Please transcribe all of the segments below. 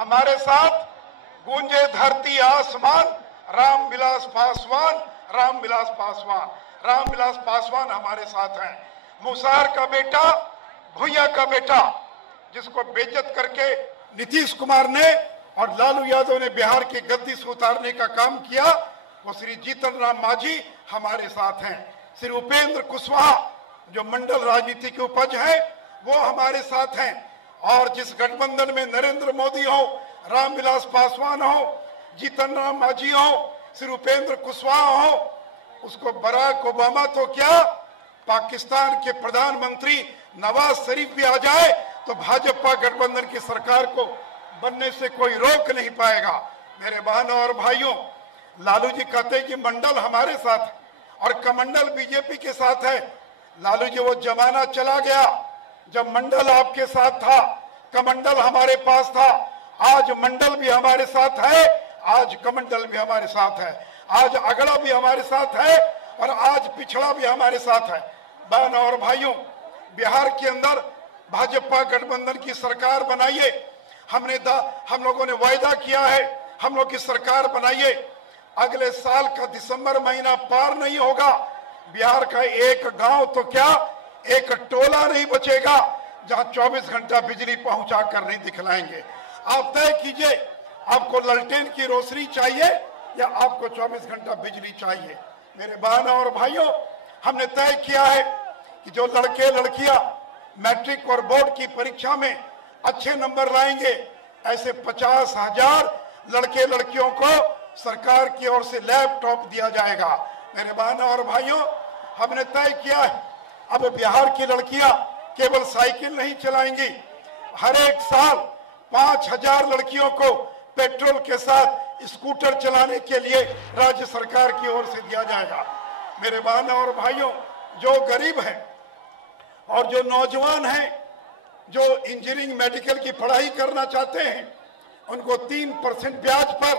हमारे साथ गूंजे धरती आसमान, रामविलास पासवान, रामविलास पासवान, रामविलास पासवान हमारे साथ हैं। मुसार का बेटा, भुइया का बेटा, जिसको बेइज्जत करके नीतीश कुमार ने और लालू यादव ने बिहार की गद्दी से उतारने का काम किया, वो श्री जीतन राम मांझी हमारे साथ हैं। श्री उपेंद्र कुशवाहा जो मंडल राजनीति की उपज है, वो हमारे साथ हैं। और जिस गठबंधन में नरेंद्र मोदी हो, रामविलास पासवान हो, जीतन राम मांझी हो, श्री उपेंद्र कुशवाहा हो, उसको बराक ओबामा तो क्या, पाकिस्तान के प्रधानमंत्री नवाज शरीफ भी आ जाए तो भाजपा गठबंधन की सरकार को बनने से कोई रोक नहीं पाएगा। मेरे बहनों और भाइयों, लालू जी कहते हैं कि मंडल हमारे साथ है और कमंडल बीजेपी के साथ है। लालू जी, वो जमाना चला गया जब मंडल आपके साथ था, कमंडल हमारे पास था। आज मंडल भी हमारे साथ है, आज कमंडल भी हमारे साथ है, आज अगड़ा भी हमारे साथ है और आज पिछड़ा भी हमारे साथ है। बहनों और भाइयों, बिहार के अंदर भाजपा गठबंधन की सरकार बनाइए। हम लोगों ने वायदा किया है, हम लोग की सरकार बनाइए। अगले साल का दिसंबर महीना पार नहीं होगा, बिहार का एक गांव तो क्या, एक टोला नहीं बचेगा जहां 24 घंटा बिजली पहुंचा कर नहीं दिखलाएंगे। आप तय कीजिए, आपको ललटेन की रोशनी चाहिए या आपको 24 घंटा बिजली चाहिए। मेरे बहनों और भाइयों, हमने तय किया है कि जो लड़के लड़कियां मैट्रिक और बोर्ड की परीक्षा में अच्छे नंबर लाएंगे, ऐसे 50,000 लड़के लड़कियों को सरकार की ओर से लैपटॉप दिया जाएगा। मेरे बहनों और भाइयों, हमने तय किया है अब बिहार की लड़कियां केवल साइकिल नहीं चलाएंगी, हर एक साल 5,000 लड़कियों को पेट्रोल के साथ स्कूटर चलाने के लिए राज्य सरकार की ओर से दिया जाएगा। मेरे बहनों और भाइयों, जो गरीब हैं और जो नौजवान हैं, जो इंजीनियरिंग मेडिकल की पढ़ाई करना चाहते हैं, उनको 3% ब्याज पर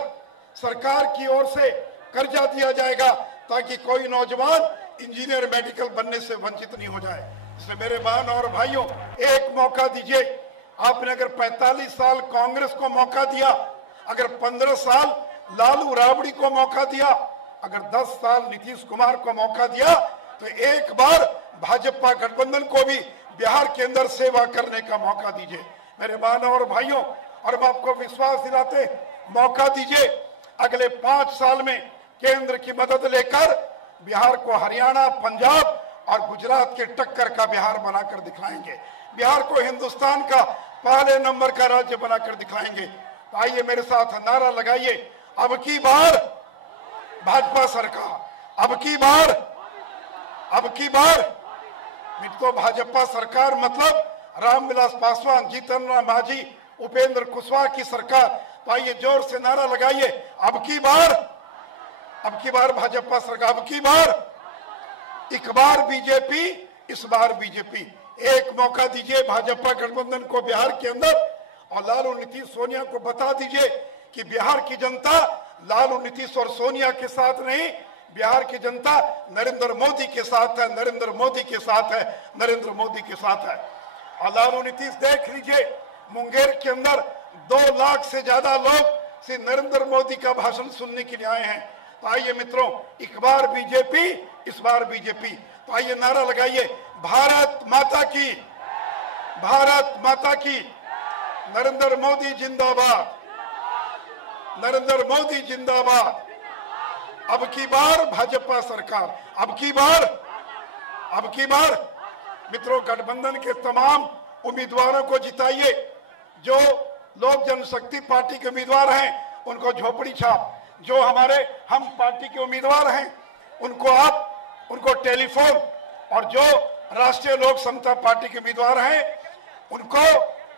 सरकार की ओर से कर्जा दिया जाएगा ताकि कोई नौजवान इंजीनियर मेडिकल बनने से वंचित नहीं हो जाए। इसलिए मेरे बहन और भाइयों, एक मौका दीजिए। आपने अगर 45 साल कांग्रेस को मौका दिया, अगर 15 साल लालू राबड़ी को मौका दिया, अगर 10 साल नीतीश कुमार को मौका दिया, तो एक बार भाजपा गठबंधन को भी बिहार के अंदर सेवा करने का मौका दीजिए। मेरे बहनों और भाइयों, और हम आपको विश्वास दिलाते, मौका दीजिए। अगले 5 साल में केंद्र की मदद लेकर बिहार को हरियाणा, पंजाब और गुजरात के टक्कर का बिहार बनाकर दिखाएंगे। बिहार को हिंदुस्तान का पहले नंबर का राज्य बनाकर दिखाएंगे। तो आइए मेरे साथ नारा लगाइए, अब की बार भाजपा सरकार, अब की बार, अब की बार। तो भाजपा सरकार मतलब रामविलास पासवान, जीतन राम मांझी, उपेंद्र कुशवाहा की सरकार। तो आइए जोर से नारा लगाइए, अब की बार, अब की बार भाजपा सरकार, अब की बार, एक बार बीजेपी, इस बार बीजेपी। एक मौका दीजिए भाजपा गठबंधन को बिहार के अंदर, और लालू, नीतीश, सोनिया को बता दीजिए कि बिहार की जनता लालू, नीतीश और सोनिया के साथ नहीं, बिहार की जनता नरेंद्र मोदी के साथ है, नरेंद्र मोदी के साथ है, नरेंद्र मोदी के साथ है। और लालू, नीतीश, देख लीजिए, मुंगेर के अंदर 2 लाख से ज्यादा लोग श्री नरेंद्र मोदी का भाषण सुनने के लिए आए हैं। तो आइए मित्रों, एक बार बीजेपी, इस बार बीजेपी। तो आइए नारा लगाइए, भारत माता की, भारत माता की, नरेंद्र मोदी जिंदाबाद, नरेंद्र मोदी जिंदाबाद। अब की बार भाजपा सरकार, अब की बार, अब की बार। मित्रों, गठबंधन के तमाम उम्मीदवारों को जिताइए। जो लोक जनशक्ति पार्टी के उम्मीदवार हैं उनको झोपड़ी छाप, जो हमारे हम पार्टी के उम्मीदवार हैं उनको टेलीफोन, और जो राष्ट्रीय लोक समता पार्टी के उम्मीदवार हैं उनको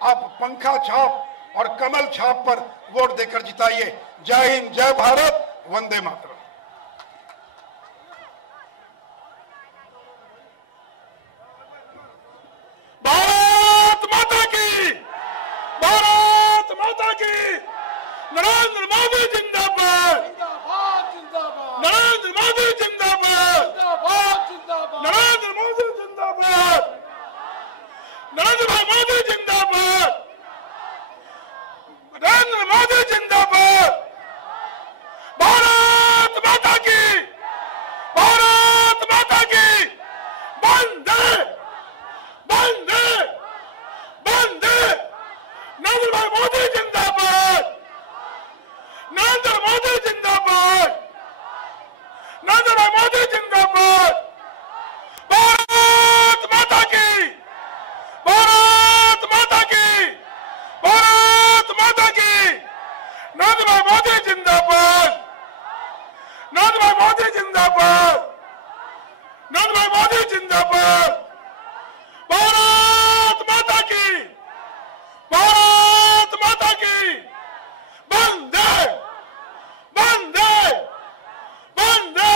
आप पंखा छाप और कमल छाप पर वोट देकर जिताइए। जय हिंद, जय भारत, वंदे मातरम। भारत माता की, भारत माता की, नरेंद्र मोदी जिंदाबाद, नरेंद्र मोदी जिंदाबाद, नरेंद्र मोदी जिंदाबाद, नरेंद्र भाई मोदी जिंदाबाद, नरेंद्र मोदी जिंदाबाद। भारत माता की, भारत माता की। वंदे वंदे वंदे। नरेंद्र भाई मोदी जिंदाबाद, नरेंद्र मोदी जिंदाबाद, नरेंद्र भाई मोदी जिंदाबाद। भारत माता की, भारत माता की, भारत माता की। नरेंद्र भाई मोदी जिंदाबाद, नरेंद्र भाई मोदी जिंदाबाद, नरेंद्र भाई मोदी जिंदाबाद। भारत माता की, भारत माता की। वंदे वंदे वंदे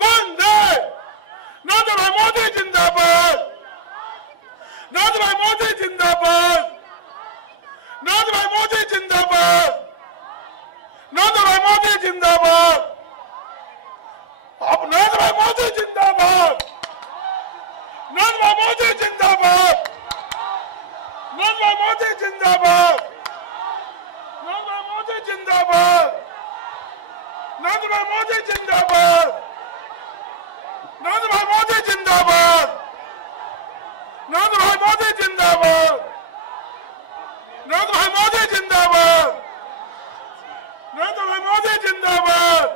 वंदे। नरेंद्र भाई मोदी जिंदाबाद, नरेंद्र भाई मोदी जिंदाबाद, नरेंद्र भाई मोदी जिंदाबाद, नरेंद्र भाई मोदी जिंदाबाद। अब नरेंद्र भाई मोदी जिंदाबाद, नरेंद्र भाई मोदी जिंदाबाद, नरेंद्र भाई मोदी जिंदाबाद, नरेंद्र भाई मोदी जिंदाबाद, नरेंद्र भाई मोदी जिंदाबाद, नरेंद्र भाई मोदी जिंदाबाद, नरेंद्र भाई मोदी जिंदाबाद, नरेंद्र भाई मोदी जिंदाबाद, नरेंद्र भाई मोदी जिंदाबाद,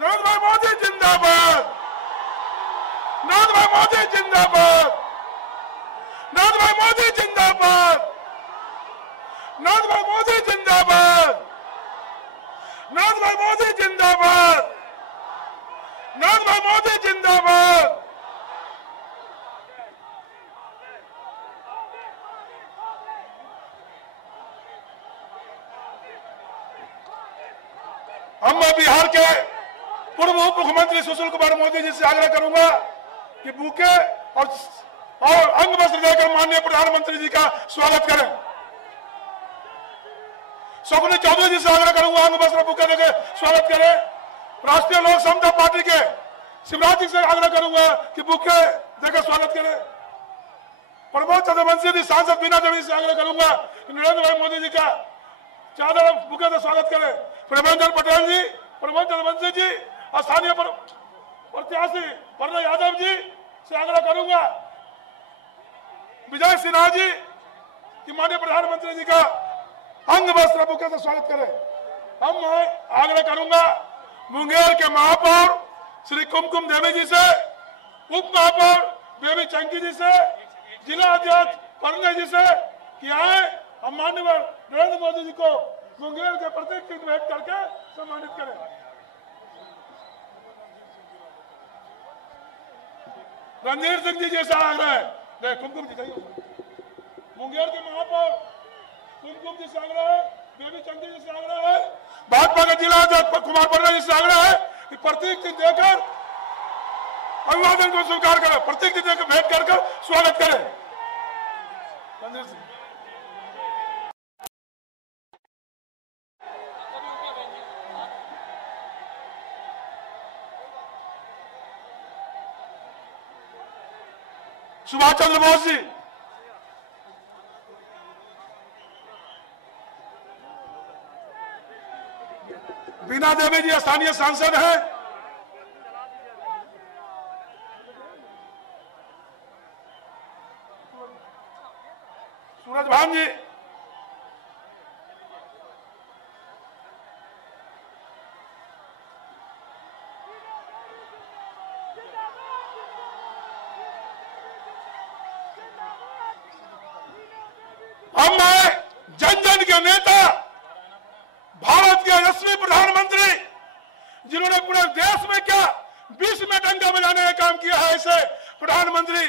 नरेंद्र भाई मोदी जिंदाबाद, नरेंद्र भाई मोदी जिंदाबाद, नरेंद्र भाई मोदी जिंदाबाद, नरेंद्र भाई मोदी जिंदाबाद, नरेंद्र भाई मोदी जिंदाबाद, नरेंद्र भाई मोदी जिंदाबाद। हम मैं बिहार के पूर्व उप मुख्यमंत्री सुशील कुमार मोदी जी से आग्रह करूंगा कि बुके और अंग वस्त्र देकर माननीय प्रधानमंत्री जी का स्वागत करें। स्वप्न चौधरी जी से आग्रह करूंगा अंग वस्त्र बुके देकर स्वागत करें। राष्ट्रीय लोक समता पार्टी के शिवराज जी से आग्रह करूंगा कि बुके देकर स्वागत करें। प्रमोद चंद्रवंशी जी सांसद बीना देवी से आग्रह करूंगा कि नरेंद्र भाई मोदी जी का चादर बुके से स्वागत करें। प्रमोद पटेल जी, प्रमोद चंद्रवंशी जी और स्थानीय प्रत्याशी वरुण यादव जी से आग्रह करूंगा विजय सिन्हा जी कि माननीय प्रधानमंत्री जी का अंग वस्त्र बुके से स्वागत करें। हम मैं आग्रह करूंगा मुंगेर के महापौर श्री कुमकुम देवी जी से, उप महापौर बेबी चंकी जी से, जिला अध्यक्ष परंजय जी से कि आए हम माननीय नरेंद्र मोदी जी को मुंगेर के प्रतीक चिन्ह भेंट करके सम्मानित करें। रणधीर सिंह जी जैसा आग्रह है, कुमकुम जी चाहिए। मुंगेर के महापौर कुमकुम जी से आग्रह है, बेबी चंकी जी से आग्रह है, भाजपा के जिला अध्यक्ष कुमार परंजय जी से आग्रह है कि प्रतीक चिन्ह देकर अभिवादन को स्वीकार करें, प्रतीक चिन्ह देकर भेंट कर स्वागत करें। रणधीर सिंह सुभाष चंद्र बोस जी, बीना देवी जी स्थानीय सांसद हैं। सूरज भान जी, हम जन जन के नेता, भारत के यशस्वी प्रधानमंत्री जिन्होंने पूरे देश में क्या विश्व में डंका बजाने का काम किया है, ऐसे प्रधानमंत्री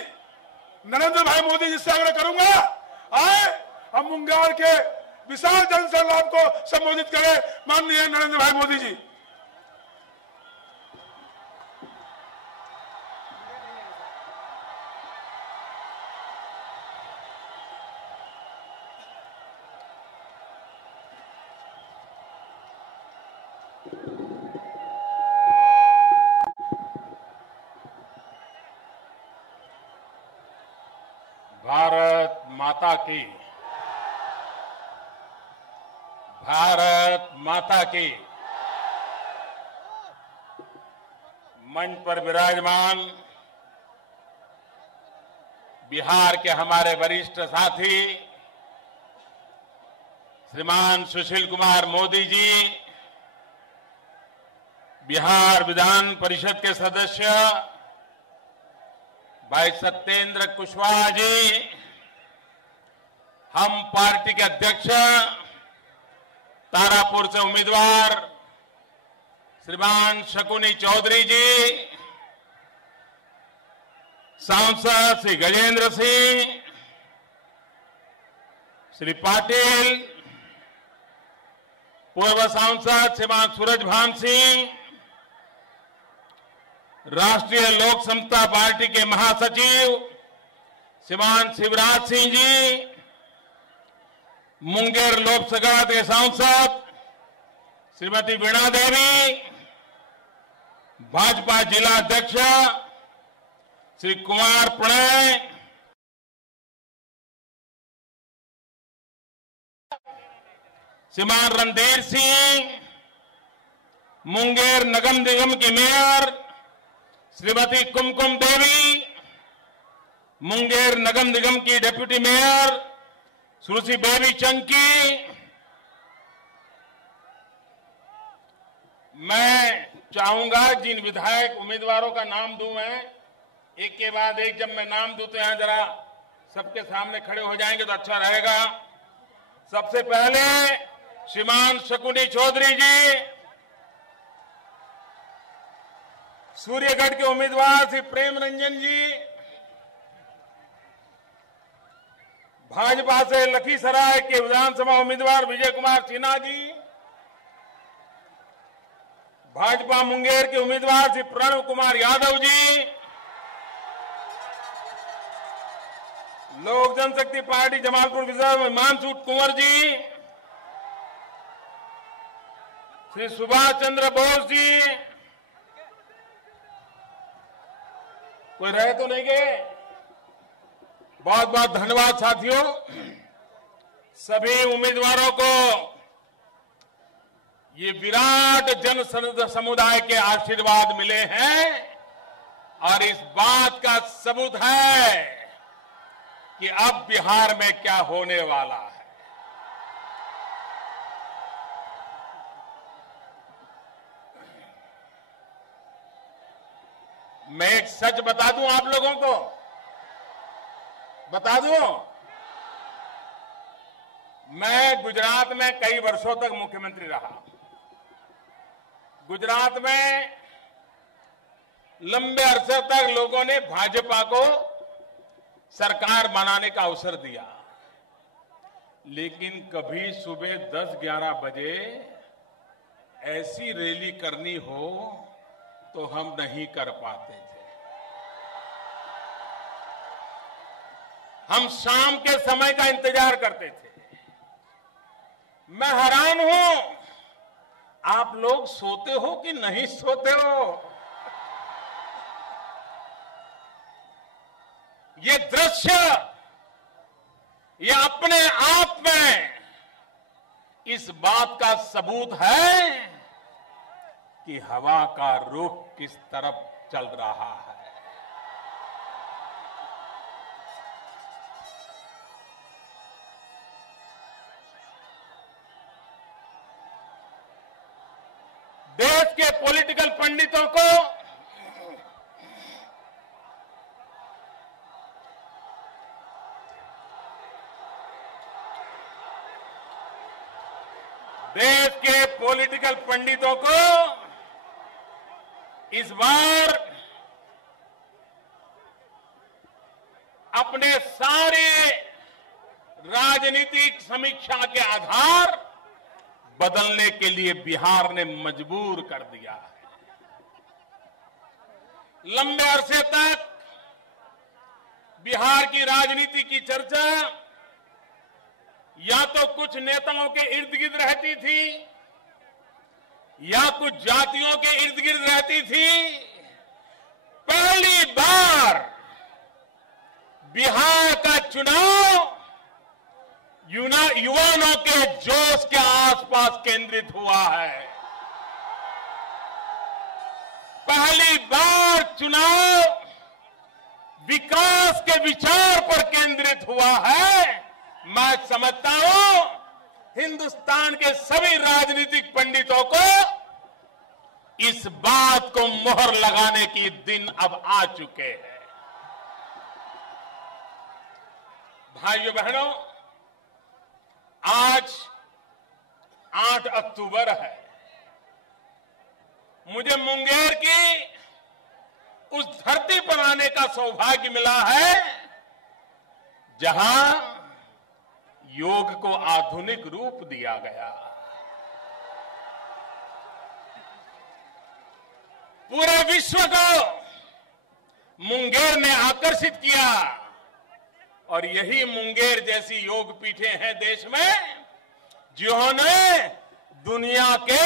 नरेंद्र भाई मोदी जी से आग्रह करूंगा आए हम मुंगेर के विशाल जनसैलाब को संबोधित करें। माननीय नरेंद्र भाई मोदी जी। भारत माता की, भारत माता की। मंच पर विराजमान बिहार के हमारे वरिष्ठ साथी श्रीमान सुशील कुमार मोदी जी, बिहार विधान परिषद के सदस्य भाई सत्येंद्र कुशवाहा जी, हम पार्टी के अध्यक्ष तारापुर से उम्मीदवार श्रीमान शकुनी चौधरी जी, सांसद श्री गजेंद्र सिंह, श्री पाटिल, पूर्व सांसद श्रीमान सूरजभान सिंह, राष्ट्रीय लोक समता पार्टी के महासचिव श्रीमान शिवराज सिंह जी, मुंगेर लोकसभा के सांसद श्रीमती वीणा देवी, भाजपा जिला अध्यक्ष श्री कुमार प्रणय, श्रीमान रणधीर सिंह, मुंगेर नगर निगम की मेयर श्रीमती कुमकुम देवी, मुंगेर नगर निगम की डिप्टी मेयर सुश्री बेबी चंकी। मैं चाहूंगा जिन विधायक उम्मीदवारों का नाम दूं मैं, एक के बाद एक जब मैं नाम दूं तो यहां जरा सबके सामने खड़े हो जाएंगे तो अच्छा रहेगा। सबसे पहले श्रीमान शकुनी चौधरी जी, सूर्यगढ़ के उम्मीदवार श्री प्रेम रंजन जी, भाजपा से लखीसराय के विधानसभा उम्मीदवार विजय कुमार सिन्हा जी, भाजपा मुंगेर के उम्मीदवार श्री प्रणव कुमार यादव जी, लोक जनशक्ति पार्टी जमालपुर विधानसभा हिमांशु कुंवर जी, श्री सुभाष चंद्र बोस जी, कोई रहे तो नहीं गए? बहुत बहुत धन्यवाद साथियों। सभी उम्मीदवारों को ये विराट जन समुदाय के आशीर्वाद मिले हैं और इस बात का सबूत है कि अब बिहार में क्या होने वाला है। मैं एक सच बता दूं आप लोगों को, बता दूं, मैं गुजरात में कई वर्षों तक मुख्यमंत्री रहा। गुजरात में लंबे अरसे तक लोगों ने भाजपा को सरकार बनाने का अवसर दिया, लेकिन कभी सुबह 10-11 बजे ऐसी रैली करनी हो तो हम नहीं कर पाते थे। हम शाम के समय का इंतजार करते थे। मैं हैरान हूं, आप लोग सोते हो कि नहीं सोते हो? ये दृश्य, ये अपने आप में इस बात का सबूत है कि हवा का रुख किस तरफ चल रहा है। देश के पॉलिटिकल पंडितों को इस बार अपने सारे राजनीतिक समीक्षा के आधार बदलने के लिए बिहार ने मजबूर कर दिया है। लंबे अरसे तक बिहार की राजनीति की चर्चा या तो कुछ नेताओं के इर्द गिर्द रहती थी या कुछ जातियों के इर्द गिर्द रहती थी। पहली बार बिहार का चुनाव युवाओं के जोश के आसपास केंद्रित हुआ है। पहली बार चुनाव विकास के विचार पर केंद्रित हुआ है। मैं समझता हूं हिंदुस्तान के सभी राजनीतिक पंडितों को इस बात को मोहर लगाने की दिन अब आ चुके हैं। भाइयों बहनों, आज 8 अक्टूबर है। मुझे मुंगेर की उस धरती पर आने का सौभाग्य मिला है जहां योग को आधुनिक रूप दिया गया। पूरे विश्व को मुंगेर ने आकर्षित किया और यही मुंगेर जैसी योग पीठें हैं देश में जिन्होंने दुनिया के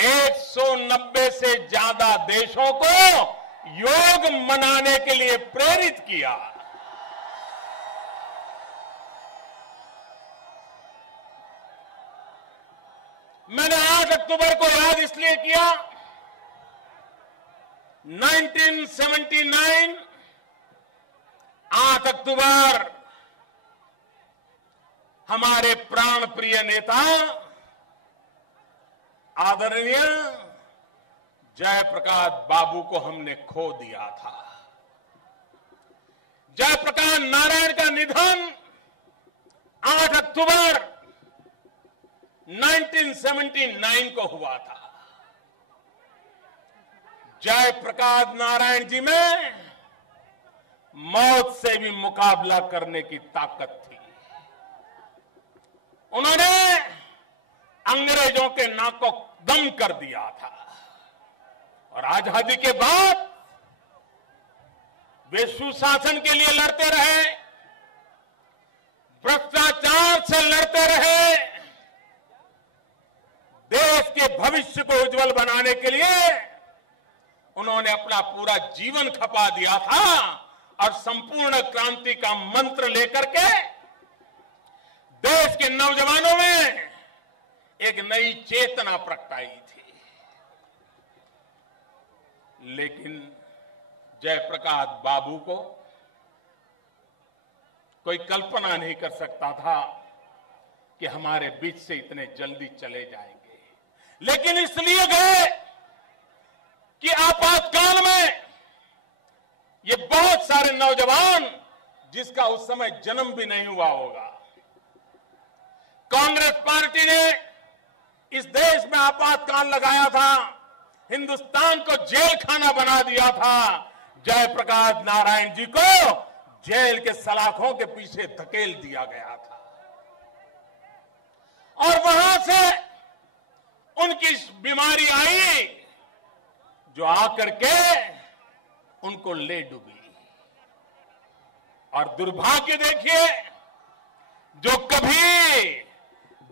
190 से ज्यादा देशों को योग मनाने के लिए प्रेरित किया। मैंने 8 अक्टूबर को याद इसलिए किया, 1979 8 अक्टूबर हमारे प्राण प्रिय नेता आदरणीय जयप्रकाश बाबू को हमने खो दिया था। जयप्रकाश नारायण का निधन 8 अक्टूबर 1979 को हुआ था। जयप्रकाश नारायण जी में मौत से भी मुकाबला करने की ताकत थी। उन्होंने अंग्रेजों के नाक को दम कर दिया था और आजादी के बाद वे सुशासन के लिए लड़ते रहे, भ्रष्टाचार से लड़ते रहे, देश के भविष्य को उज्जवल बनाने के लिए उन्होंने अपना पूरा जीवन खपा दिया था और संपूर्ण क्रांति का मंत्र लेकर के देश के नौजवानों में एक नई चेतना प्रगटाई थी। लेकिन जयप्रकाश बाबू को कोई कल्पना नहीं कर सकता था कि हमारे बीच से इतने जल्दी चले जाएंगे। लेकिन इसलिए गए कि आपातकाल में ये बहुत सारे नौजवान जिसका उस समय जन्म भी नहीं हुआ होगा, कांग्रेस पार्टी ने इस देश में आपातकाल लगाया था, हिंदुस्तान को जेल खाना बना दिया था। जयप्रकाश नारायण जी को जेल के सलाखों के पीछे धकेल दिया गया था और वहां से उनकी बीमारी आई जो आकर के उनको ले डूबी। और दुर्भाग्य देखिए, जो कभी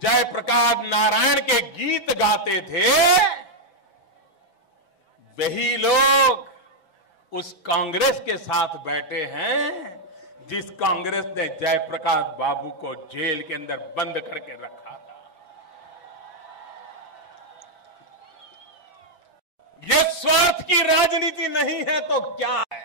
जयप्रकाश नारायण के गीत गाते थे वही लोग उस कांग्रेस के साथ बैठे हैं जिस कांग्रेस ने जयप्रकाश बाबू को जेल के अंदर बंद करके रखा था। ये स्वार्थ की राजनीति नहीं है तो क्या है?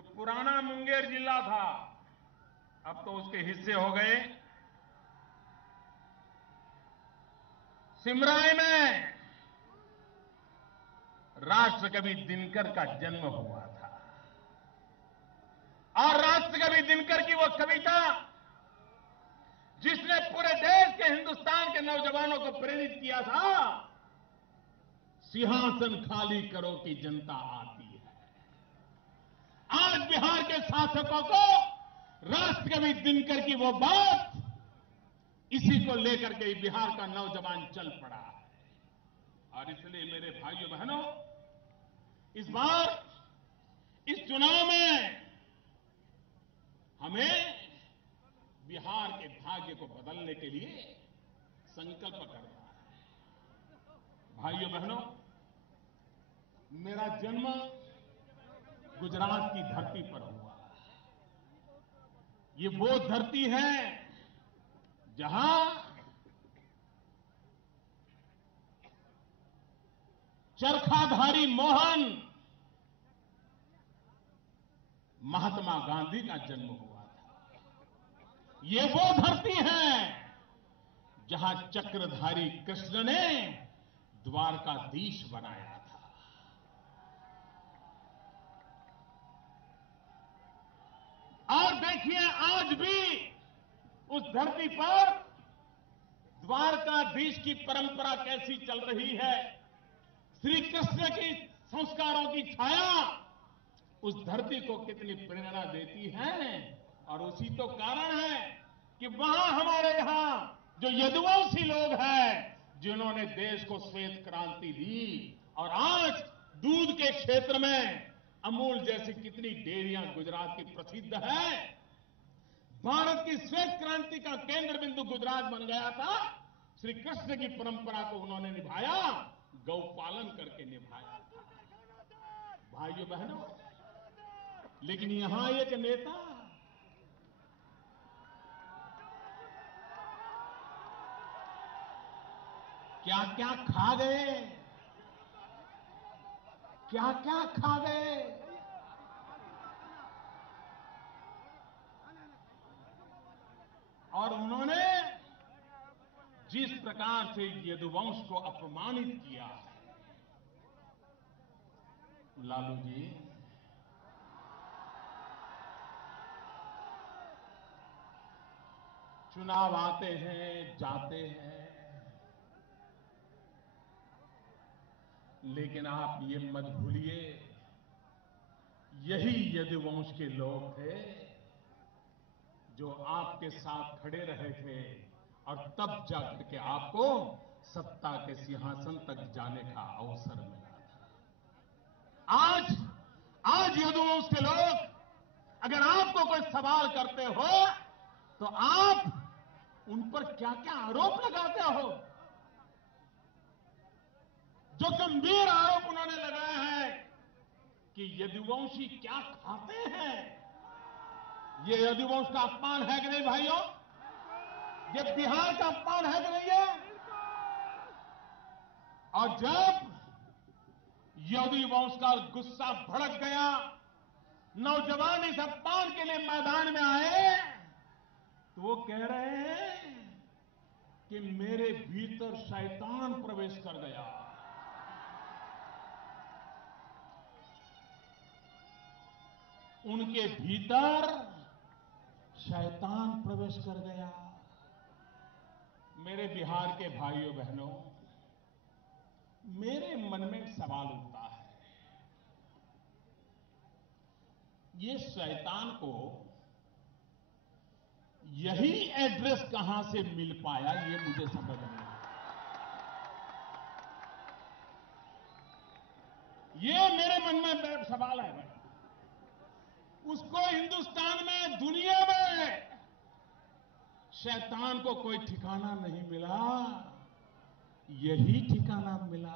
जो पुराना मुंगेर जिला था, अब तो उसके हिस्से हो गए। सिमराई में राष्ट्रकवि दिनकर का जन्म हुआ था और राष्ट्रकवि दिनकर की वो कविता जिसने पूरे देश के, हिंदुस्तान के नौजवानों को प्रेरित किया था, सिंहासन खाली करो कि जनता आती है। आज बिहार के शासकों को राष्ट्रकवि दिनकर की वो बात, इसी को लेकर के बिहार का नौजवान चल पड़ा है। और इसलिए मेरे भाइयों बहनों, इस बार इस चुनाव में हमें बिहार के भाग्य को बदलने के लिए संकल्प करना है। भाइयों बहनों, मेरा जन्म गुजरात की धरती पर हुआ। ये वो धरती है जहां चरखाधारी मोहन महात्मा गांधी का जन्म हुआ था। ये वो धरती है जहां चक्रधारी कृष्ण ने द्वारकाधीश बनाया था। और देखिए, आज भी उस धरती पर द्वारकाधीश की परंपरा कैसी चल रही है। श्री कृष्ण की संस्कारों की छाया उस धरती को कितनी प्रेरणा देती है। और उसी तो कारण है कि वहां हमारे यहां जो यदुवंशी लोग हैं, जिन्होंने देश को श्वेत क्रांति दी, और आज दूध के क्षेत्र में अमूल जैसी कितनी डेयरियां गुजरात की प्रसिद्ध है। भारत की श्वेत क्रांति का केंद्र बिंदु गुजरात बन गया था। श्री कृष्ण की परंपरा को उन्होंने निभाया, गौपालन करके निभाया था। भाइयों बहनों, लेकिन यहां एक नेता क्या क्या खा गए, क्या क्या खा गए। और उन्होंने जिस प्रकार से यदुवंश को अपमानित किया, लालू जी, चुनाव आते हैं जाते हैं, लेकिन आप ये मत भूलिए, यही यदुवंश के लोग थे जो आपके साथ खड़े रहे थे और तब जाकर के आपको सत्ता के सिंहासन तक जाने का अवसर मिला था। आज यदुवंश के लोग अगर आपको कोई सवाल करते हो तो आप उन पर क्या क्या आरोप लगाते हो। जो गंभीर आरोप उन्होंने लगाया है कि यदुवंशी क्या खाते हैं, ये यदुवंश का अपमान है कि नहीं भाइयों? ये बिहार का अपमान है कि नहीं है? और जब यदुवंश का गुस्सा भड़क गया, नौजवान इस अपमान के लिए मैदान में आए, तो वो कह रहे हैं कि मेरे भीतर शैतान प्रवेश कर गया। उनके भीतर शैतान प्रवेश कर गया। मेरे बिहार के भाइयों बहनों, मेरे मन में एक सवाल उठता है, ये शैतान को यही एड्रेस कहां से मिल पाया, ये मुझे समझ नहीं आया। ये मेरे मन में सवाल है भाई। उसको हिंदुस्तान में, दुनिया में शैतान को कोई ठिकाना नहीं मिला, यही ठिकाना मिला।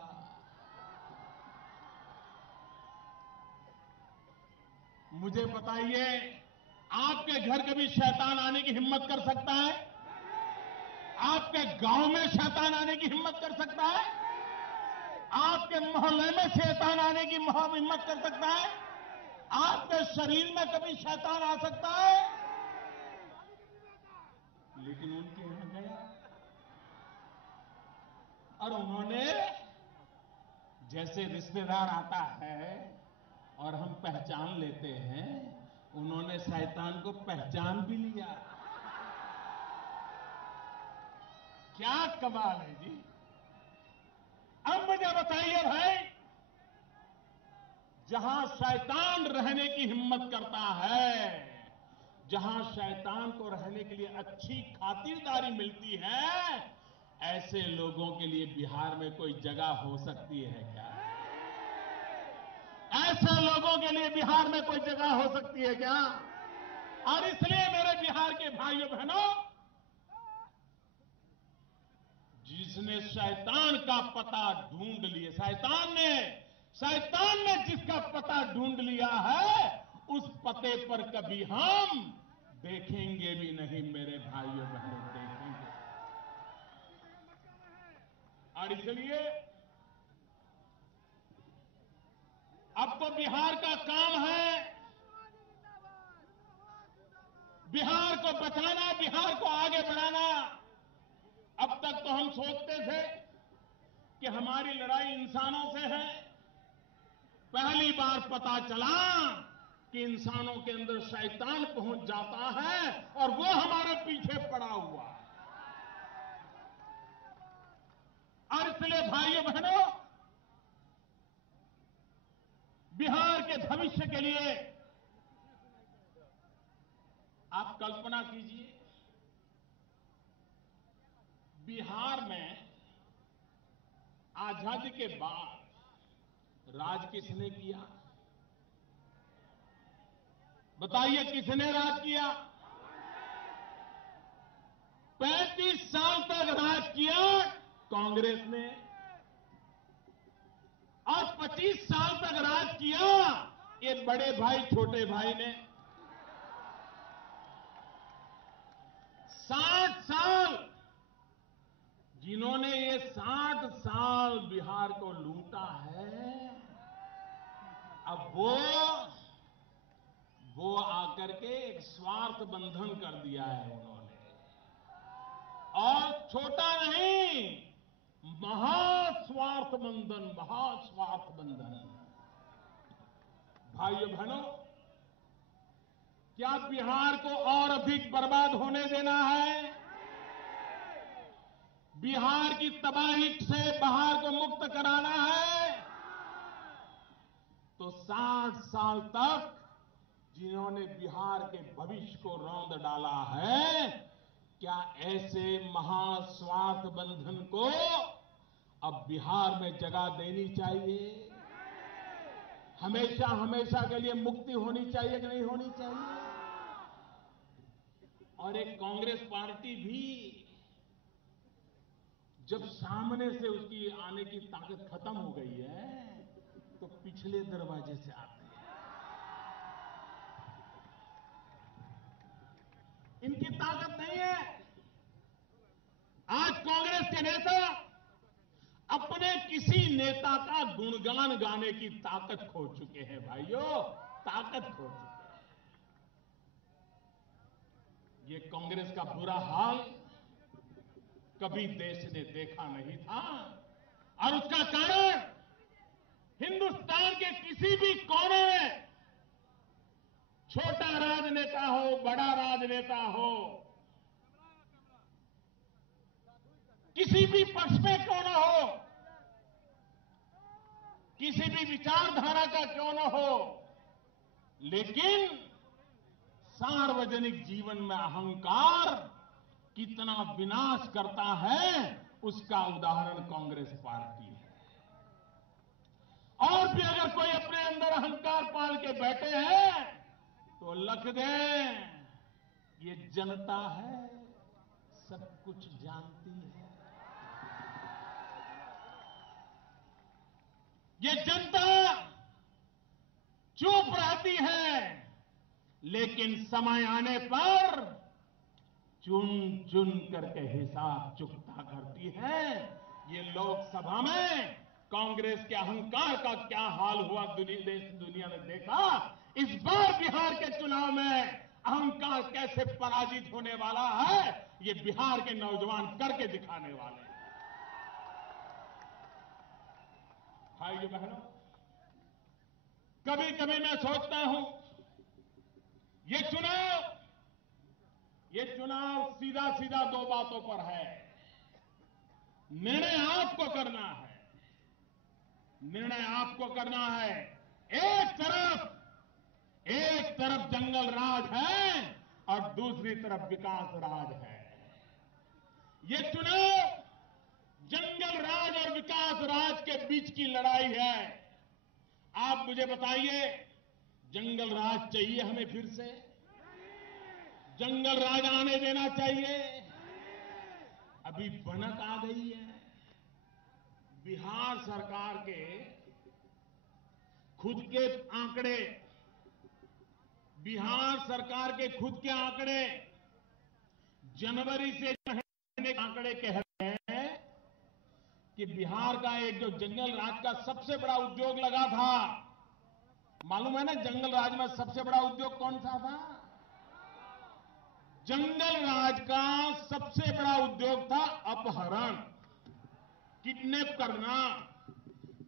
मुझे बताइए, आपके घर कभी शैतान आने की हिम्मत कर सकता है? आपके गांव में शैतान आने की हिम्मत कर सकता है? आपके मोहल्ले में शैतान आने की हिम्मत कर सकता है? आपके शरीर में कभी शैतान आ सकता है? लेकिन उनके यहां गया और उन्होंने, जैसे रिश्तेदार आता है और हम पहचान लेते हैं, उन्होंने शैतान को पहचान भी लिया। क्या कमाल है जी। अब मुझे बताइए भाई, जहां शैतान रहने की हिम्मत करता है, जहां शैतान को रहने के लिए अच्छी खातिरदारी मिलती है, ऐसे लोगों के लिए बिहार में कोई जगह हो सकती है क्या? ऐसे लोगों के लिए बिहार में कोई जगह हो सकती है क्या? और इसलिए मेरे बिहार के भाइयों बहनों, जिसने शैतान का पता ढूंढ लिया, शैतान ने जिसका पता ढूंढ लिया है, उस पते पर कभी हम देखेंगे भी नहीं मेरे भाइयों बहनों, देखेंगे। और इसलिए अब तो बिहार का काम है बिहार को बचाना, बिहार को आगे बढ़ाना। अब तक तो हम सोचते थे कि हमारी लड़ाई इंसानों से है। पहली बार पता चला कि इंसानों के अंदर शैतान पहुंच जाता है और वो हमारे पीछे पड़ा हुआ है। और इसलिए भाइयों बहनों, बिहार के भविष्य के लिए आप कल्पना कीजिए, बिहार में आजादी के बाद राज किसने किया? बताइए, किसने राज किया? 35 साल तक राज किया कांग्रेस ने, और 25 साल तक राज किया ये बड़े भाई छोटे भाई ने। 60 साल जिन्होंने ये 60 साल बिहार को लूटा है, अब वो आकर के एक स्वार्थ बंधन कर दिया है उन्होंने, और छोटा नहीं, महास्वार्थ बंधन। भाइयों बहनों, क्या बिहार को और अधिक बर्बाद होने देना है? बिहार की तबाही से बिहार को मुक्त कराना है? तो 60 साल तक जिन्होंने बिहार के भविष्य को रौंद डाला है, क्या ऐसे महास्वार्थ बंधन को अब बिहार में जगह देनी चाहिए? हमेशा हमेशा के लिए मुक्ति होनी चाहिए कि नहीं होनी चाहिए? और एक कांग्रेस पार्टी भी जब सामने से उसकी आने की ताकत खत्म हो गई है, तो पिछले दरवाजे से आते हैं। इनकी ताकत नहीं है। आज कांग्रेस के नेता अपने किसी नेता का गुणगान गाने की ताकत खो चुके हैं भाइयों, ताकत खो चुके हैं। ये कांग्रेस का बुरा हाल कभी देश ने देखा नहीं था, और उसका कारण हिंदुस्तान के किसी भी कोने में, छोटा राजनेता हो, बड़ा राजनेता हो, किसी भी पक्ष में क्यों न हो, किसी भी विचारधारा का क्यों न हो, लेकिन सार्वजनिक जीवन में अहंकार कितना विनाश करता है, उसका उदाहरण कांग्रेस पार्टी है। और भी अगर कोई अपने अंदर अहंकार पाल के बैठे हैं तो लख दें, ये जनता है, सब कुछ जानती है। ये जनता चुप रहती है, लेकिन समय आने पर चुन चुन करके हिसाब चुकता करती है। ये लोकसभा में कांग्रेस के अहंकार का क्या हाल हुआ, देश दुनिया ने देखा। इस बार बिहार के चुनाव में अहंकार कैसे पराजित होने वाला है, ये बिहार के नौजवान करके दिखाने वाले हैं। भाइयों बहनों, कभी कभी मैं सोचता हूं ये चुनाव सीधा सीधा दो बातों पर है। निर्णय आपको करना है, निर्णय आपको करना है। एक तरफ जंगल राज है और दूसरी तरफ विकास राज है। ये चुनाव जंगल राज और विकास राज के बीच की लड़ाई है। आप मुझे बताइए, जंगल राज चाहिए हमें फिर से? जंगल राज आने देना चाहिए? अभी भनक आ गई है। बिहार सरकार के खुद के आंकड़े, बिहार सरकार के खुद के आंकड़े जनवरी से महीने के आंकड़े कह रहे हैं कि बिहार का एक जो जंगल राज का सबसे बड़ा उद्योग लगा था, मालूम है ना जंगल राज में सबसे बड़ा उद्योग कौन सा था? जंगल राज का सबसे बड़ा उद्योग था अपहरण, किडनैप करना।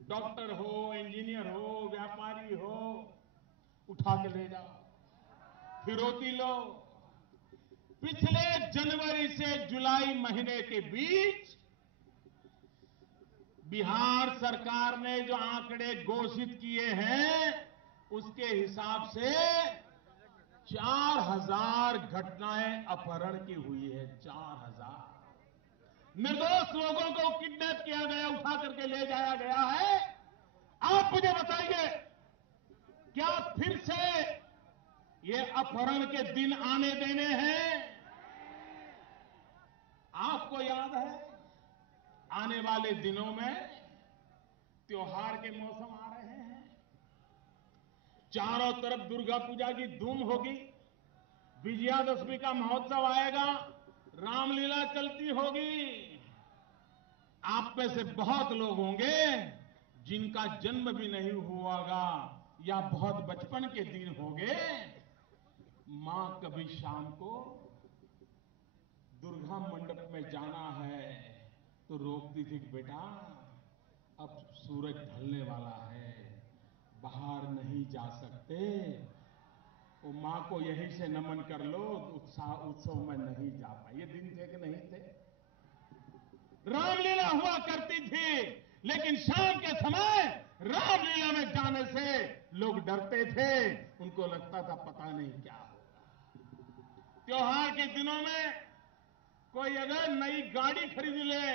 डॉक्टर हो, इंजीनियर हो, व्यापारी हो, उठा के ले जाओ, फिरौती लो। पिछले जनवरी से जुलाई महीने के बीच बिहार सरकार ने जो आंकड़े घोषित किए हैं, उसके हिसाब से 4000 घटनाएं अपहरण की हुई है। 4000 निर्दोष लोगों को किडनैप किया गया, उठा करके ले जाया गया है। आप मुझे बताइए, क्या फिर से ये अपहरण के दिन आने देने हैं? आपको याद है, आने वाले दिनों में त्योहार के मौसम आ रहे हैं, चारों तरफ दुर्गा पूजा की धूम होगी, विजयादशमी का महोत्सव आएगा, रामलीला चलती होगी। आप में से बहुत लोग होंगे जिनका जन्म भी नहीं हुआ होगा या बहुत बचपन के दिन होंगे। मां कभी शाम को दुर्गा मंडप में जाना है तो रोकती थी कि बेटा अब सूरज ढलने वाला है, बाहर नहीं जा सकते, वो मां को यहीं से नमन कर लो, उत्सव में नहीं जा पाए। ये दिन थे कि नहीं थे? रामलीला हुआ करती थी, लेकिन शाम के समय रामलीला में जाने से लोग डरते थे, उनको लगता था पता नहीं क्या होगा। त्योहार के दिनों में कोई अगर नई गाड़ी खरीद ले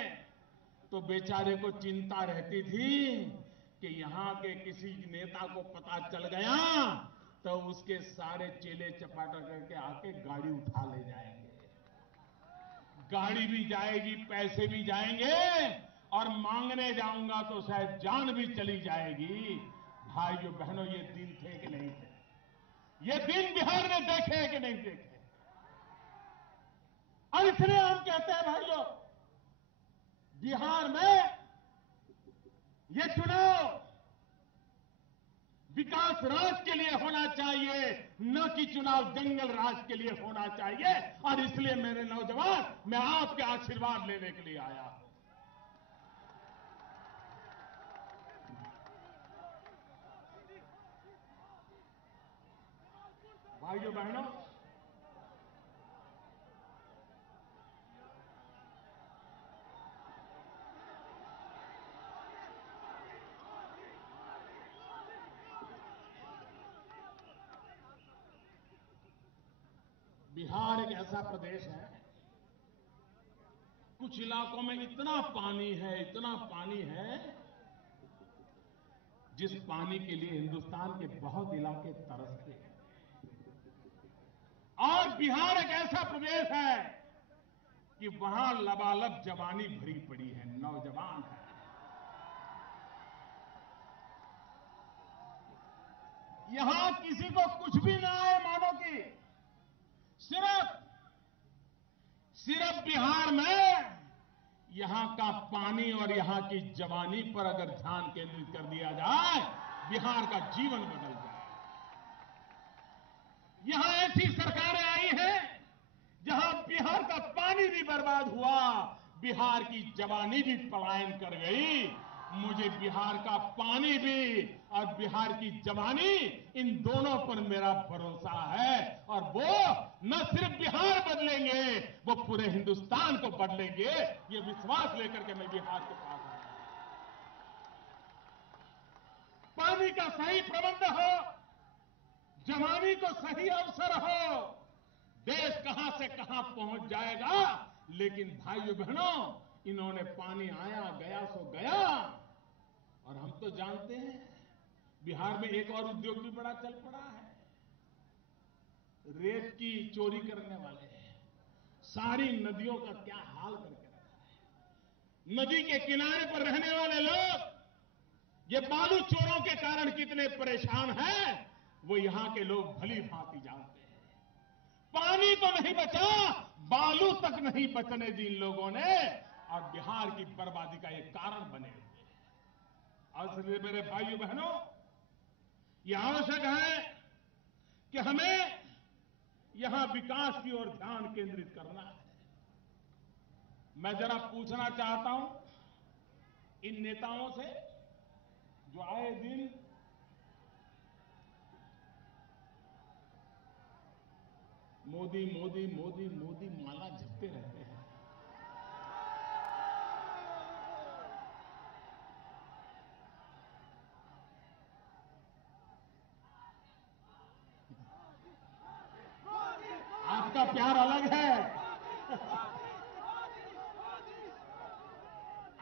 तो बेचारे को चिंता रहती थी कि यहां के किसी नेता को पता चल गया तो उसके सारे चेले चपाटा करके आके गाड़ी उठा ले जाएंगे। गाड़ी भी जाएगी, पैसे भी जाएंगे, और मांगने जाऊंगा तो शायद जान भी चली जाएगी। भाइयों बहनों, ये दिन थे कि नहीं थे? ये दिन बिहार में देखे कि नहीं देखे? और इसलिए हम कहते हैं भाइयों, बिहार में ये चुनाव विकास राज के लिए होना चाहिए, न कि चुनाव जंगल राज के लिए होना चाहिए। और इसलिए मेरे नौजवान, मैं आपके आशीर्वाद लेने के लिए आया हूं। भाइयों बहनों, बिहार एक ऐसा प्रदेश है, कुछ इलाकों में इतना पानी है, जिस पानी के लिए हिंदुस्तान के बहुत इलाके तरसते हैं। और बिहार एक ऐसा प्रदेश है कि वहां लबालब जवानी भरी पड़ी है, नौजवान है। यहां किसी को कुछ भी ना आए, मानो कि सिर्फ बिहार में यहां का पानी और यहां की जवानी पर अगर ध्यान केंद्रित कर दिया जाए, बिहार का जीवन बदल जाए। ऐसी सरकारें आई हैं जहां बिहार का पानी भी बर्बाद हुआ, बिहार की जवानी भी पलायन कर गई। मुझे बिहार का पानी भी और बिहार की जवानी, इन दोनों पर मेरा भरोसा है और वो न सिर्फ बिहार बदलेंगे, वो पूरे हिंदुस्तान को बदलेंगे। ये विश्वास लेकर के मैं बिहार के पास आया। पानी का सही प्रबंध हो, जवानी को सही अवसर हो, देश कहां से कहां पहुंच जाएगा। लेकिन भाइयों बहनों, इन्होंने पानी आया गया सो गया। और हम तो जानते हैं बिहार में एक और उद्योग भी बड़ा चल पड़ा है, रेत की चोरी करने वाले। सारी नदियों का क्या हाल करके रखा है। नदी के किनारे पर रहने वाले लोग ये बालू चोरों के कारण कितने परेशान हैं, वो यहां के लोग भली भांति जानते हैं। पानी तो नहीं बचा, बालू तक नहीं बचने दी इन लोगों ने, और बिहार की बर्बादी का एक कारण बने हुए। और इसलिए मेरे भाइयों बहनों, यह आवश्यक है कि हमें यहां विकास की ओर ध्यान केंद्रित करना है। मैं जरा पूछना चाहता हूं इन नेताओं से जो आए दिन मोदी मोदी मोदी मोदी माला जपते रहते हैं। आपका प्यार अलग है।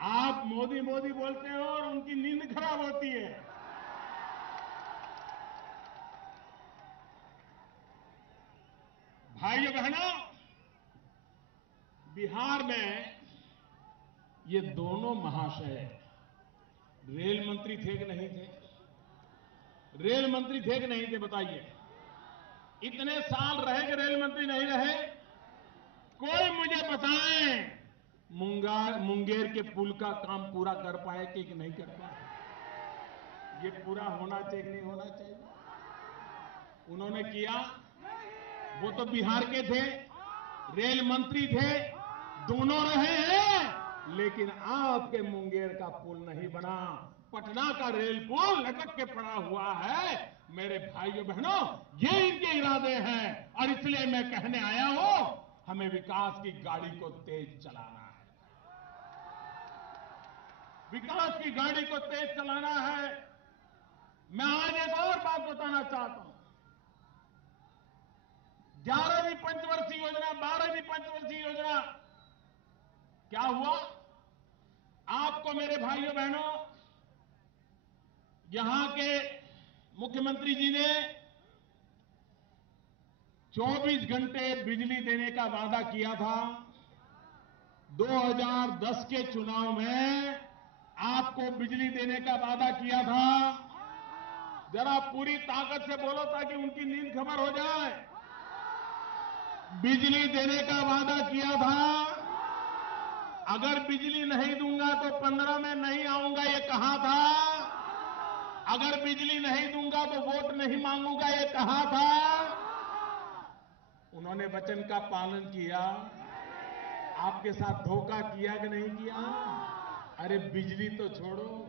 आप मोदी मोदी बोलते हो और उनकी नींद खराब होती है। भाइयों बहनों, बिहार में ये दोनों महाशय रेल मंत्री थे कि नहीं थे? रेल मंत्री थे कि नहीं थे? बताइए। इतने साल रहे कि रेल मंत्री नहीं रहे? कोई मुझे बताएं, मुंगेर के पुल का काम पूरा कर पाए कि नहीं कर पाए? ये पूरा होना चाहिए कि नहीं होना चाहिए? उन्होंने किया? वो तो बिहार के थे, रेल मंत्री थे, दोनों रहे हैं, लेकिन आपके मुंगेर का पुल नहीं बना। पटना का रेल पुल लटक के पड़ा हुआ है। मेरे भाइयों बहनों, ये इनके इरादे हैं और इसलिए मैं कहने आया हूं, हमें विकास की गाड़ी को तेज चलाना है। विकास की गाड़ी को तेज चलाना है। मैं आज एक और बात बताना चाहता हूं। 11वीं पंचवर्षीय योजना, 12वीं पंचवर्षीय योजना क्या हुआ? आपको मेरे भाइयों बहनों, यहां के मुख्यमंत्री जी ने 24 घंटे बिजली देने का वादा किया था। 2010 के चुनाव में आपको बिजली देने का वादा किया था। जरा पूरी ताकत से बोलो ताकि उनकी नींद खबर हो जाए। बिजली देने का वादा किया था। अगर बिजली नहीं दूंगा तो 15 में नहीं आऊंगा, ये कहा था। अगर बिजली नहीं दूंगा तो वोट नहीं मांगूंगा, ये कहा था। उन्होंने वचन का पालन किया। आपके साथ धोखा किया कि नहीं किया? अरे बिजली तो छोड़ो,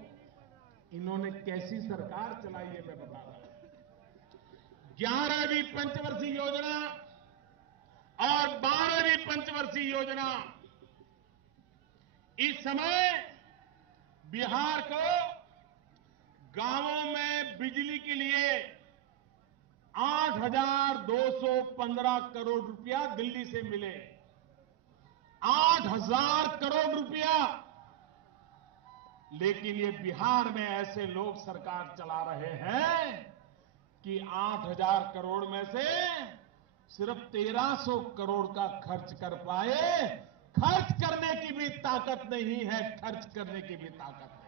इन्होंने कैसी सरकार चलाई है मैं बता रहा हूं। 11वीं पंचवर्षीय योजना और 12वीं पंचवर्षीय योजना, इस समय बिहार को गांवों में बिजली के लिए 8,215 करोड़ रुपया दिल्ली से मिले। 8,000 करोड़ रुपया। लेकिन ये बिहार में ऐसे लोग सरकार चला रहे हैं कि 8,000 करोड़ में से सिर्फ 1,300 करोड़ का खर्च कर पाए। खर्च करने की भी ताकत नहीं है, खर्च करने की भी ताकत नहीं।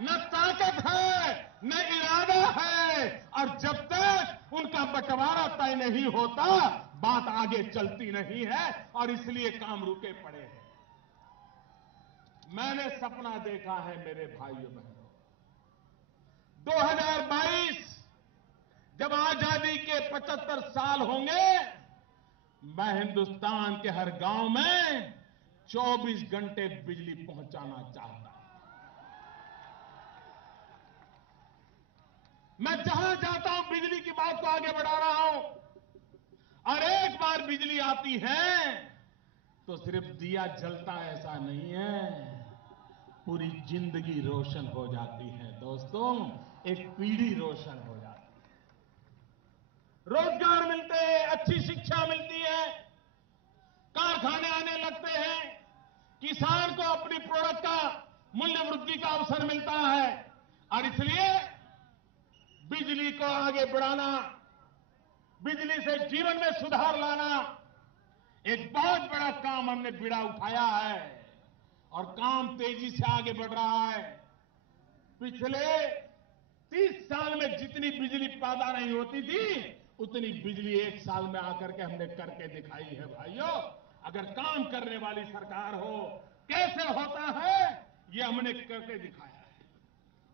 न ताकत है, न इरादा है, और जब तक उनका बंटवारा तय नहीं होता, बात आगे चलती नहीं है और इसलिए काम रुके पड़े हैं। मैंने सपना देखा है मेरे भाइयों बहनों, 2022 जब आजादी के 75 साल होंगे, मैं हिंदुस्तान के हर गांव में 24 घंटे बिजली पहुंचाना चाहता हूं। मैं जहां जाता हूं बिजली की बात को आगे बढ़ा रहा हूं। और एक बार बिजली आती है तो सिर्फ दिया जलता ऐसा नहीं है, पूरी जिंदगी रोशन हो जाती है दोस्तों, एक पीढ़ी रोशन हो जाती है, रोजगार मिलते हैं, अच्छी शिक्षा मिलती है, कारखाने आने लगते हैं, किसान को अपनी प्रोडक्ट का मूल्य वृद्धि का अवसर मिलता है। और इसलिए बिजली को आगे बढ़ाना, बिजली से जीवन में सुधार लाना, एक बहुत बड़ा काम हमने बीड़ा उठाया है और काम तेजी से आगे बढ़ रहा है। पिछले 30 साल में जितनी बिजली पैदा नहीं होती थी, उतनी बिजली एक साल में आकर के हमने करके दिखाई है भाइयों। अगर काम करने वाली सरकार हो, कैसे होता है ये हमने करके दिखाया है।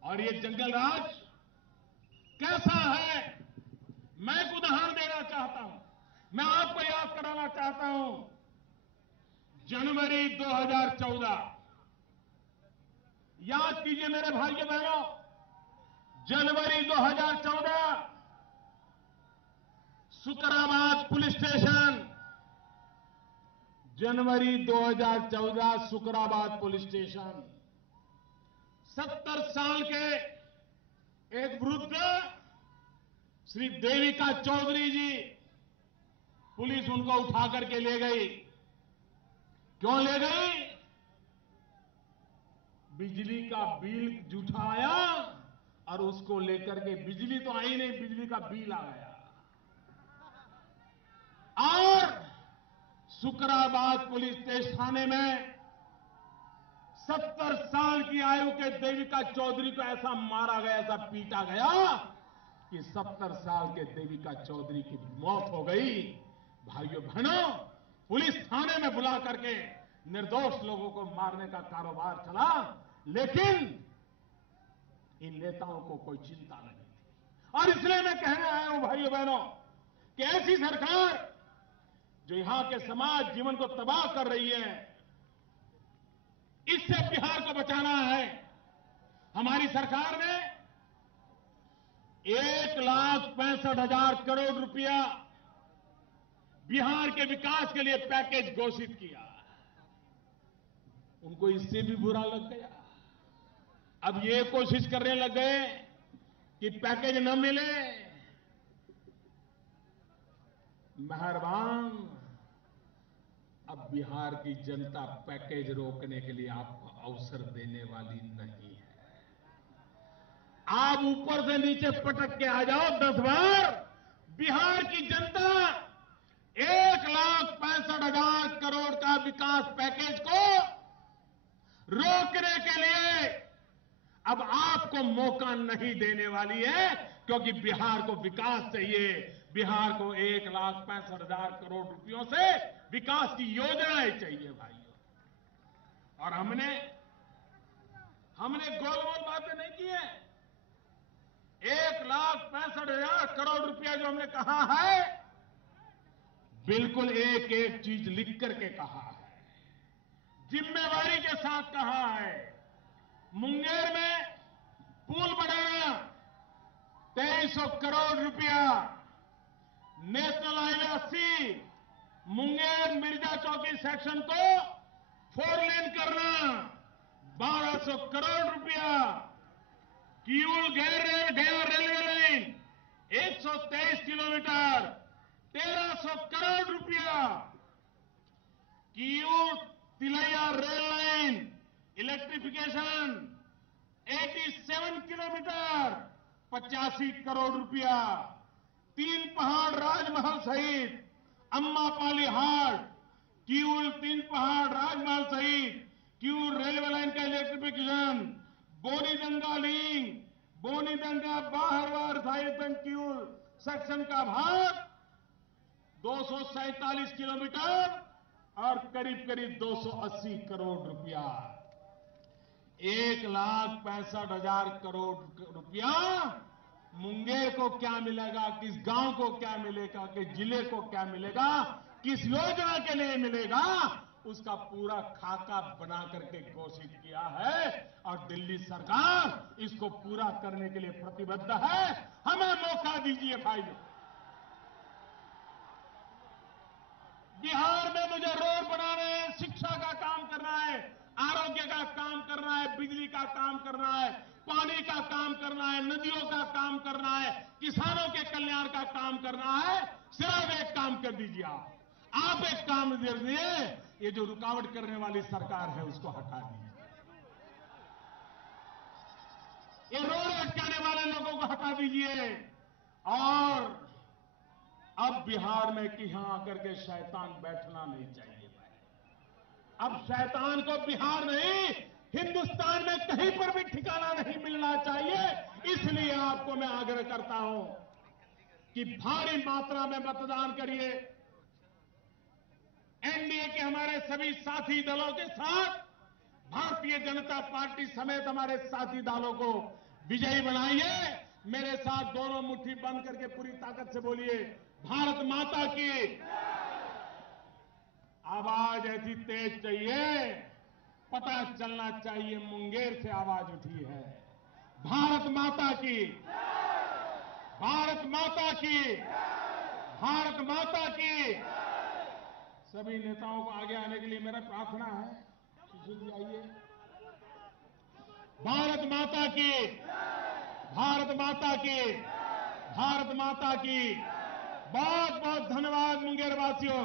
और ये जंगल राज कैसा है, मैं एक उदाहरण देना चाहता हूं, मैं आपको याद कराना चाहता हूं। जनवरी 2014, याद कीजिए मेरे भाइयों बहनों, जनवरी 2014, सुकराबाद पुलिस स्टेशन, जनवरी 2014 सुकराबाद पुलिस स्टेशन, 70 साल के एक वृद्ध श्री देविका चौधरी जी, पुलिस उनको उठा करके ले गई। क्यों ले गई? बिजली का बिल जूठा आया और उसको लेकर के, बिजली तो आई नहीं, बिजली का बिल आ गया। और सुकराबाद पुलिस स्टेशन थाने में 70 साल की आयु के देविका चौधरी को ऐसा मारा गया, ऐसा पीटा गया कि 70 साल के देविका चौधरी की मौत हो गई। भाइयों बहनों, पुलिस थाने में बुला करके निर्दोष लोगों को मारने का कारोबार चला, लेकिन इन नेताओं को कोई चिंता नहीं थी। और इसलिए मैं कहने आया हूं भाइयों बहनों कि ऐसी सरकार जो यहां के समाज जीवन को तबाह कर रही है, इससे बिहार को बचाना है। हमारी सरकार ने 1,65,000 करोड़ रुपया बिहार के विकास के लिए पैकेज घोषित किया। उनको इससे भी बुरा लग गया। अब ये कोशिश करने लग गए कि पैकेज न मिले। मेहरबान, अब बिहार की जनता पैकेज रोकने के लिए आपको अवसर देने वाली नहीं है। आप ऊपर से नीचे पटक के आ जाओ 10 बार, बिहार की जनता 1,65,000 करोड़ का विकास पैकेज को रोकने के लिए अब आपको मौका नहीं देने वाली है, क्योंकि बिहार को विकास चाहिए। बिहार को 1,65,000 करोड़ रुपयों से विकास की योजनाएं चाहिए भाइयों। और हमने गोल गोल बातें नहीं की है। 1,65,000 करोड़ रुपया जो हमने कहा है, बिल्कुल एक एक चीज लिख करके कहा है, जिम्मेवारी के साथ कहा है। मुंगेर में पुल बनाना 2300 करोड़ रुपया, national highway 80 Munger Mirza Chowki section को 4 लेन करना 1200 करोड़ रुपया, किऊल गया रेलवे लाइन 123 किलोमीटर 1300 करोड़ रुपया, Kiul Tilaiya rail line electrification 87 kilometre 85 crore रुपया, 3 पहाड़ राजमहल सहित अम्मापाली हाट, किऊल 3 पहाड़ राजमहल सहित किऊल रेलवे लाइन का electrification, Bonidanga link, Bonidanga Barharwa Sahibganj Kiul section का भाग 247 किलोमीटर और करीब करीब 280 करोड़ रुपया। 1,65,000 करोड़ रुपया मुंगेर को क्या मिलेगा, किस गांव को क्या मिलेगा, किस जिले को क्या मिलेगा, किस योजना के लिए मिलेगा, उसका पूरा खाका बना करके घोषित किया है और दिल्ली सरकार इसको पूरा करने के लिए प्रतिबद्ध है। हमें मौका दीजिए भाइयों। बिहार में मुझे रोड बनाने हैं, शिक्षा का काम करना है, आरोग्य का काम करना है, बिजली का काम करना है, पानी का काम करना है, नदियों का काम करना है, किसानों के कल्याण का काम करना है। सिर्फ एक काम कर दीजिए, आप एक काम दे दिए, ये जो रुकावट करने वाली सरकार है उसको हटा दीजिए, ये रोड अटकाने वाले लोगों को हटा दीजिए। और अब बिहार में कि यहां आकर के शैतान बैठना नहीं चाहिए भाई। अब शैतान को बिहार नहीं, हिंदुस्तान में कहीं पर भी ठिकाना नहीं मिलना चाहिए। इसलिए आपको मैं आग्रह करता हूं कि भारी मात्रा में मतदान करिए। एनडीए के हमारे सभी साथी दलों के साथ भारतीय जनता पार्टी समेत हमारे साथी दलों को विजयी बनाइए। मेरे साथ दोनों मुट्ठी बंद करके पूरी ताकत से बोलिए, भारत माता की। आवाज ऐसी तेज चाहिए, पता चलना चाहिए मुंगेर से आवाज उठी है। भारत माता की, भारत माता की, भारत माता की। सभी नेताओं को आगे आने के लिए मेरा प्रार्थना है, शिशु जी आइए। भारत माता की, भारत माता की, भारत माता की। बहुत बहुत धन्यवाद मुंगेर वासियों।